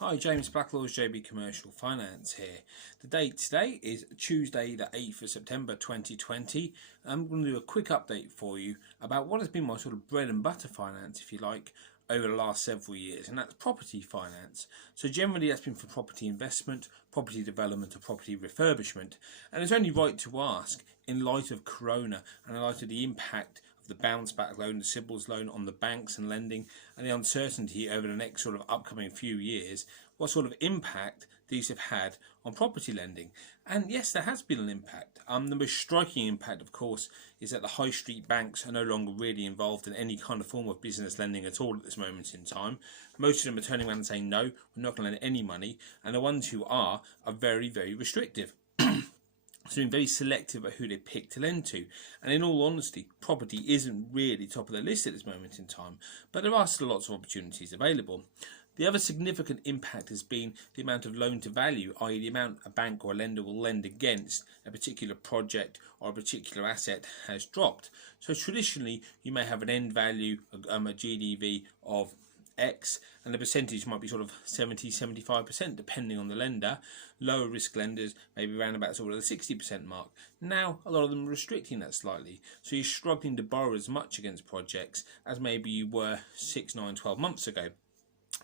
Hi, James Blacklaw's JB Commercial Finance here. The date today is Tuesday the 8th of September 2020. I'm going to do a quick update for you about what has been my sort of bread and butter finance, if you like, over the last several years, and that's property finance. So generally that's been for property investment, property development or property refurbishment, and it's only right to ask, in light of Corona and in light of the impact the bounce back loan, the CBILS loan on the banks and lending, and the uncertainty over the next sort of upcoming few years, what sort of impact these have had on property lending. And yes, there has been an impact. The most striking impact, of course, is that the high street banks are no longer really involved in any kind of form of business lending at all at this moment in time. Most of them are turning around and saying, no, we're not going to lend any money, and the ones who are very, very restrictive. So being very selective about who they pick to lend to. And in all honesty, property isn't really top of the list at this moment in time, but there are still lots of opportunities available. The other significant impact has been the amount of loan to value, i.e. the amount a bank or a lender will lend against a particular project or a particular asset has dropped. So traditionally, you may have an end value, a GDV of X, and the percentage might be sort of 70-75% depending on the lender. Lower risk lenders maybe around about sort of the 60% mark. Now a lot of them are restricting that slightly, so you're struggling to borrow as much against projects as maybe you were 6, 9, 12 months ago.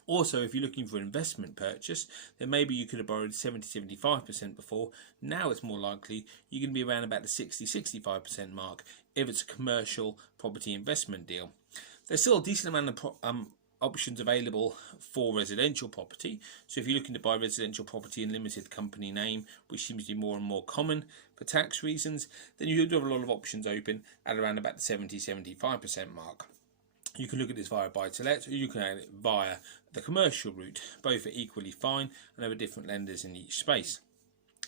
Also, if you're looking for an investment purchase, then maybe you could have borrowed 70-75% before. Now it's more likely you're going to be around about the 60-65% mark if it's a commercial property investment deal. There's still a decent amount of options available for residential property. So if you're looking to buy residential property in limited company name, which seems to be more and more common for tax reasons, then you do have a lot of options open at around about the 70-75% mark. You can look at this via buy-to-let, or you can add it via the commercial route. Both are equally fine, and there are different lenders in each space.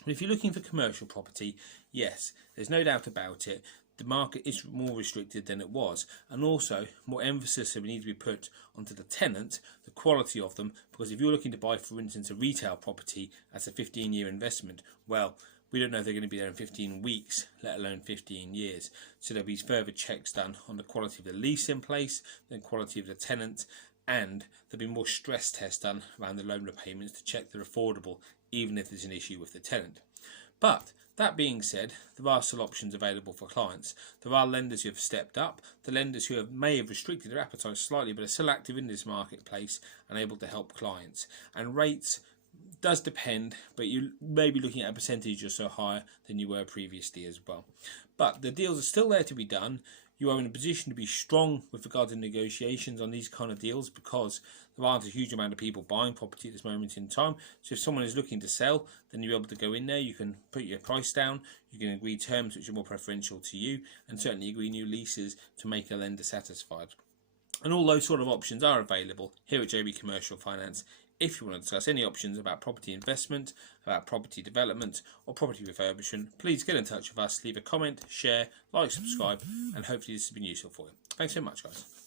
But if you're looking for commercial property, yes, there's no doubt about it, the market is more restricted than it was, and also more emphasis will need to be put onto the tenant, the quality of them, because if you're looking to buy, for instance, a retail property as a 15-year investment, well, we don't know if they're going to be there in 15 weeks, let alone 15 years. So there'll be further checks done on the quality of the lease in place, the quality of the tenant, and there'll be more stress tests done around the loan repayments to check they're affordable, even if there's an issue with the tenant. But that being said, there are still options available for clients. There are lenders who have stepped up, the lenders who may have restricted their appetite slightly but are still active in this marketplace and able to help clients. And rates does depend, but you may be looking at a percentage or so higher than you were previously as well. But the deals are still there to be done. You are in a position to be strong with regard to negotiations on these kind of deals because there aren't a huge amount of people buying property at this moment in time. So if someone is looking to sell, then you're able to go in there, you can put your price down, you can agree terms which are more preferential to you, and certainly agree new leases to make a lender satisfied. And all those sort of options are available here at JB Commercial Finance. If you want to discuss any options about property investment, about property development or property refurbishment, please get in touch with us, leave a comment, share, like, subscribe, and hopefully this has been useful for you. Thanks so much, guys.